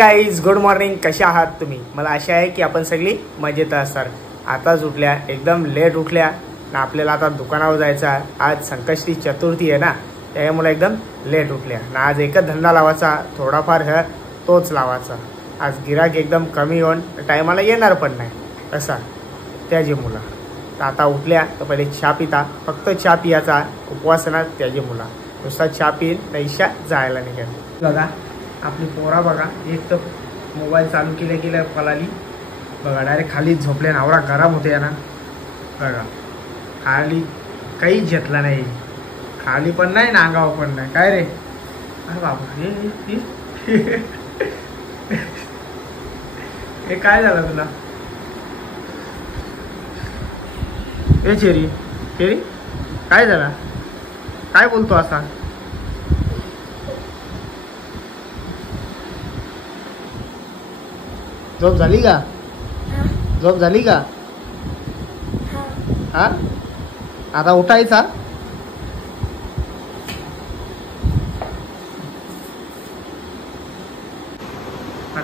Guys good morning. कशा आहात तुम्ही? मला आशा आहे की आपण सगळी मजेत असाल. आताच उठल्या, एकदम लेट उठल्या ना. आपल्याला आता दुकानावर जायचं आहे. आज संकष्टी चतुर्थी आहे ना, त्यामुळे एकदम लेट उठल्या ना. आज एकच धंदा लावायचा, थोडाफार है तोच लावायचा. आज गिराक एकदम कमी होऊन टायमाला येणार पण नाही तसा त्याची मुला. तर आता उठल्या तर पहिले चहा पिता, फक्त चहा पियाचा उपवासना त्याची मुला. नुसता चहा पिईल तर इच्छा जायला निघेल. बघा आपली पोरा बघा, एक तर मोबाईल चालू केल्या पळाली बघा, डायरेक्ट खाली झोपले. नवरा गरम होते ना बघा. खाली काहीच घेतला नाही, खाली पण नाही ना अंगावर पण नाही. काय रे अरे बाबा, हे काय झालं तुला? हे चेरी चेरी काय झालं? काय बोलतो असा? झोप झाली का? झोप झाली का? हा, आता उठायचा.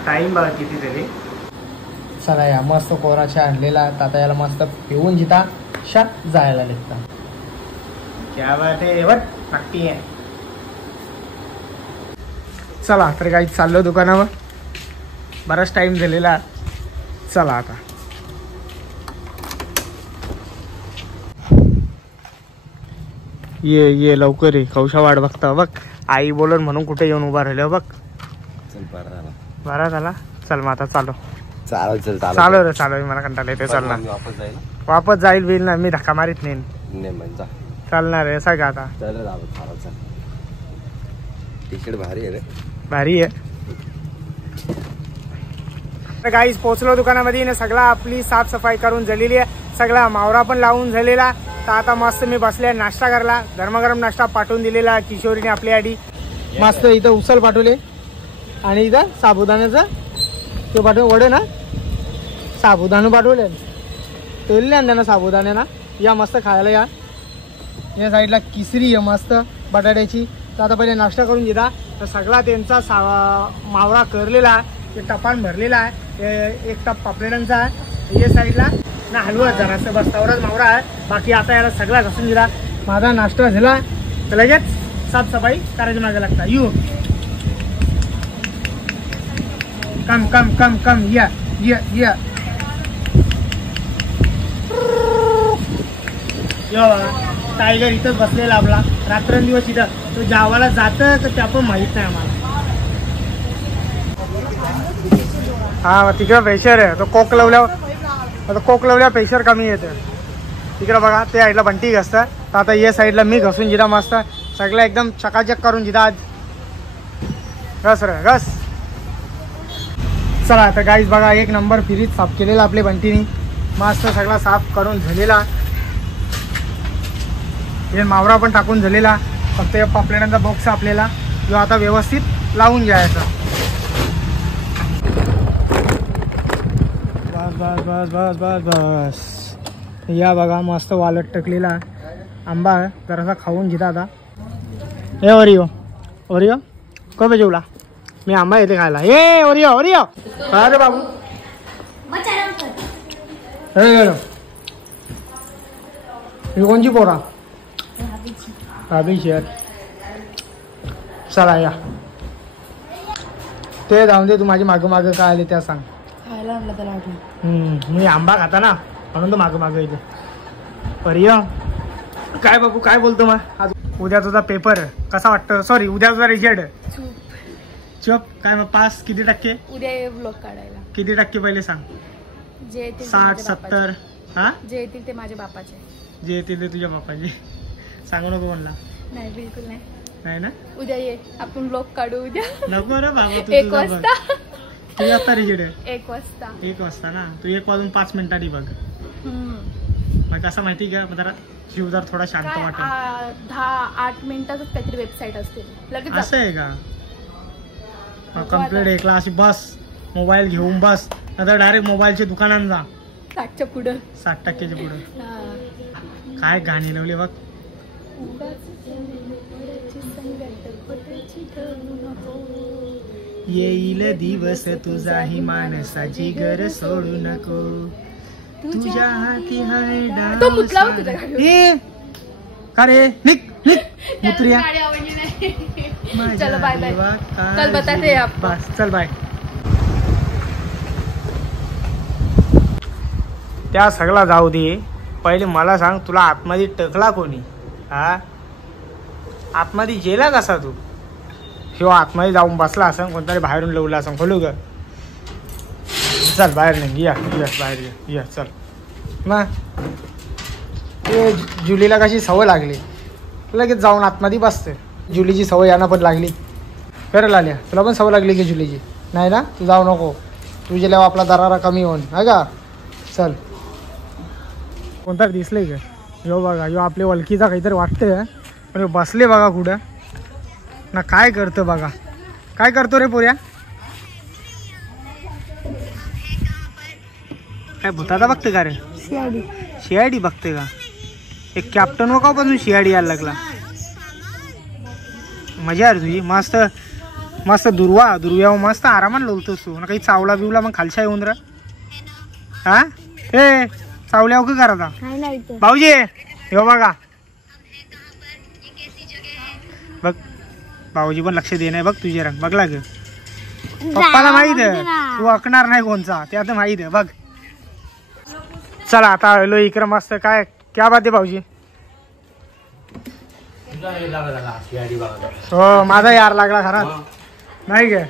टाइम बघा किती तरी. चला या मस्त कोराच्या आणलेला. आता याला मस्त पिऊन जिता शात जायला निघता. क्या बात आहे वट नक्की आहे. चला तर काही चाललो दुकानावर, बराच टाइम झालेला. चला आता ये लवकर ये. कौशा वाट बघता बघ. आई बोलून म्हणून कुठे येऊन उभा राहिलो बघ. चल बरा झाला. चल मग आता चालो. चालू रे चालू. मला कंटाळा येते. चल ना. वापस जाईल. वापस जाईल बिल ना, मी धक्का मारित नाही. चालणार आहे सगळं आता. टी शर्ट भारी आहे रे, भारी आहे. गाईज पोचलो दुकानामध्ये ना. सगळा आपली साफसफाई करून झालेली आहे. सगळा मावरा पण लावून झालेला. तर आता मस्त मी बसले नाश्ता करला. गरमागरम नाश्ता पाठवून दिलेला किशोरीने आपल्यासाठी. मस्त इथं उसल पाठवले आणि इथं साबुदाण्याचं ते पाठवून वडे ना. साबुदाणा पाठवले, तेल नाही ना साबुदाणे ना. या मस्त खायला या. या साईडला किसरी आहे मस्त बटाट्याची. तर आता पहिले नाश्ता करून घेता. तर सगळा त्यांचा मावरा करलेला, ते टपान भरलेला आहे. एक टप पापलेटांचा आहे. या साईडला ना हलवा जरासं बस तवरच मावरा आहे. बाकी आता याला सगळा घासून दिला. माझा नाश्ता झाला तर लगेच साफसफाई करायची मागे लागता. यू कम कम कम कम या या या. टायगर इथंच बसलेला आपला रात्रंदिवस इथं. तो जावाला जातं तर त्या पण माहित नाही आम्हाला. हा तिकडं प्रेशर आहे. तो कोक लावल्यावर प्रेशर कमी येते. तिकडं बघा ते साईडला बंटी घसतं. तर आता या साईडला मी घसून जिरा मस्त सगळं एकदम चकाचक करून जिरा आज. घस रे घस. चला आता गाईज बघा, एक नंबर फिरीत साफ केलेला आपल्या बंटीनी. मस्त सगळा साफ करून झालेला. हे मावरा पण टाकून झालेला. फक्त या पापलेटांचा बॉक्स आपल्याला जो आता व्यवस्थित लावून घ्यायचा. बस बस बस बस बस. या बघा मस्त वालट टकलेला आंबा आहे. जरासा खाऊन घेता आता. हे ओरिओ कधी जेवला? मी आंबा येते खायला. हे ओरिओ काय रे बाबू? ही कोणची पोरा? अभिषेक. चला या. ते जाऊन दे, तू माझी मागं मागं काय आले त्या सांग. मी आंबा खाता ना म्हणून तो मागं येते. परिया काय बाबू काय बोलतो मग? आज उद्या तुझा पेपर कसा वाटतं? सॉरी उद्या तुझा रिझल्ट. चुप. काय मग पास किती टक्के? उद्या ब्लॉग काढायला किती टक्के पहिले सांग. 60 70? हा जे येतील ते माझ्या बापाचे. जे येतील ते तुझ्या बापाचे. सांगू नको म्हणला. नाही बिलकुल नाही ना. उद्या ये आपण ब्लॉग काढू. उद्या नको रे बाबा. तू 1 वाजता. तुझी आता रिझल्ट आहे 1 वाजता. 1 वाजता ना. तू 1 वाजून 5 मिनिटांनी बघ. मग कसं माहिती का, जरा जीव जर थोडा शांत वाटेल. 10-8 मिनिटातच काहीतरी वेबसाईट असते लगेच. असं आहे का? कम्प्लीट एकला अशी बस मोबाईल घेऊन बस. आता डायरेक्ट मोबाईलच्या दुकानात जा. 60च्या पुढं 60% पुढं. काय गाणी लावली बघ. येईल दिवस तुझाही मानसाची गर सोडू नको तुझ्या हाती हाय तो मुतला होता डाव तुझ्या ए का रे निक निक मुत्रिया गाडी आवडली नाही. माझ्या चलो बाय बाय. देवा कल बताते हैं आपको. बस चल बाय. त्या सगळा जाऊ दे, पहिले मला सांग तुला आतमध्ये टकला कोणी? हा आतमध्ये गेला कसा तू? ह्यो आतमध्ये जाऊन बसला असं कोणतरी बाहेरून लवला असं खोलू ग. चल बाहेर नाही या बाहेर या चल ना. ते जुलीला कशी सवय लागली लगेच जाऊन आतमध्ये बसते. जुलीची सवय यांना पण लागली. खरं लाल्या तुला पण सवय लागली की जुलीची? नाही ना, तू जाऊ नको. तू गेल्यावर आपला दरारा कमी होऊन हा का. चल कोणता दिसले का? यो बघा यो आपल्या वलकीचा काहीतरी वाटतंय पण बसले बघा कुठं ना. काय करतो बघा, काय करतो रे पोऱ्या? काय भूताचा बघते का रे? शिआयडी बघते का? एक कॅप्टन व का पासून शिआयडी यायला लागला. मजा आहे तुझी. मस्त मस्त दुर्व्या मस्त आरामात लोलतोस तू ना. काही चावला बिवला मग खालच्या येऊन रा. हा हे चावल्या का करा भाऊजी? हो बघा बघ भाऊजी पण लक्ष दे नाही बघ तुझे रंग बघला ग. पप्पाला माहित आहे तू अकणार नाही कोणचा, ते आता माहित आहे बघ. चला आता आलो इकडे मस्त. काय क्या बात आहे भाऊजी? हो माझा यार लागला खरा नाही काय.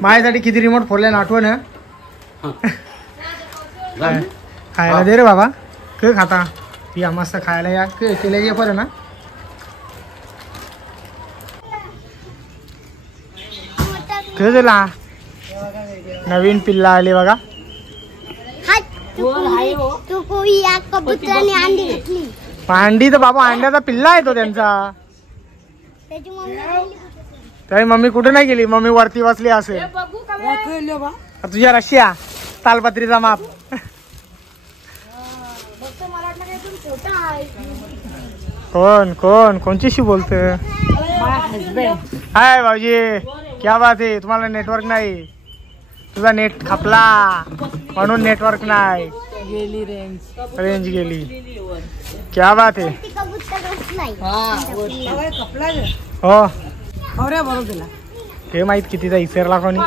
माझ्यासाठी किती रिमोट फोडले ना आठवण आहे. खायला दे रे बाबा. काय खाता या मस्त खायला या केलं ये पण ना. दिला नवीन पिल्ला आले बघा. अंडी तर बाबा अंड्याचा पिल्ला आहे तो त्यांचा. त्याची मम्मी कुठे नाही गेली. मम्मी वरती बसली असेल. तुझ्या रशिया तालपत्रीचा माप. कोण कोण कोणच्याशी बोलते? हाय भाऊजी क्या बात आहे? तुम्हाला नेटवर्क नाही. तुझा नेट खपला म्हणून नेटवर्क नाही. रेंज गेली. क्या बात आहे? हो हे माहित कितीचा इसेरला कोणी.